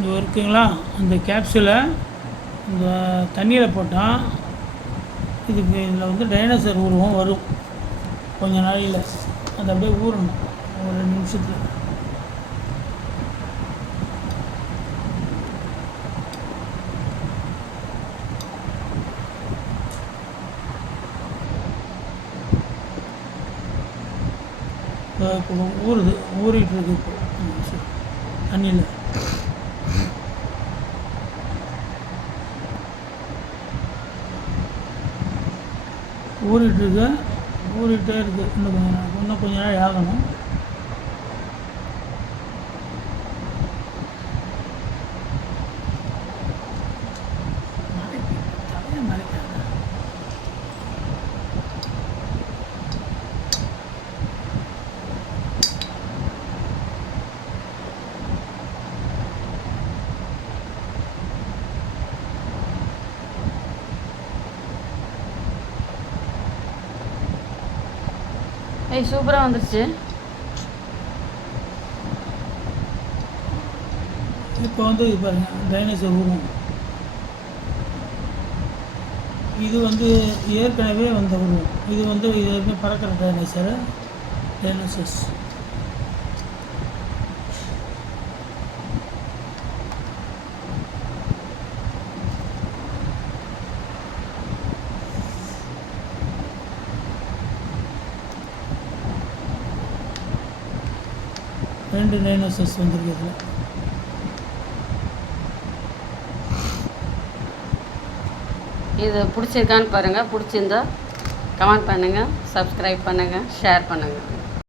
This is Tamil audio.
இது இருக்குங்களா, அந்த கேப்சூலை இந்த தண்ணியில் போட்டால் இதுக்கு இதில் வந்து டைனோசர் உருவம் வரும். கொஞ்சம் நாளையில் அது அப்படியே ஊறணும் ஒரு 2 நிமிஷத்தில். இப்போ ஊறுது, ஊறிட்டு இருக்கு இப்போ தண்ணியில். ஊறிட்டுருக்கு, ஊறிட்டே இருக்குது. இன்னும் கொஞ்ச நாள் ஆகணும். தலையை மறைக்காத. சூப்பராக வந்துருச்சு. இப்போ வந்து இது பாருங்கள், டைனோசர் உருவம். இது வந்து ஏற்கனவே வந்த உருவம். இது வந்து இது பறக்கிற டைனோசர்ஸ். ரெண்டு டைனோசர்ஸ் வந்துருக்குது. இது பிடிச்சிருக்கான்னு பாருங்கள். பிடிச்சிருந்தா கமெண்ட் பண்ணுங்கள், சப்ஸ்கிரைப் பண்ணுங்கள், ஷேர் பண்ணுங்கள்.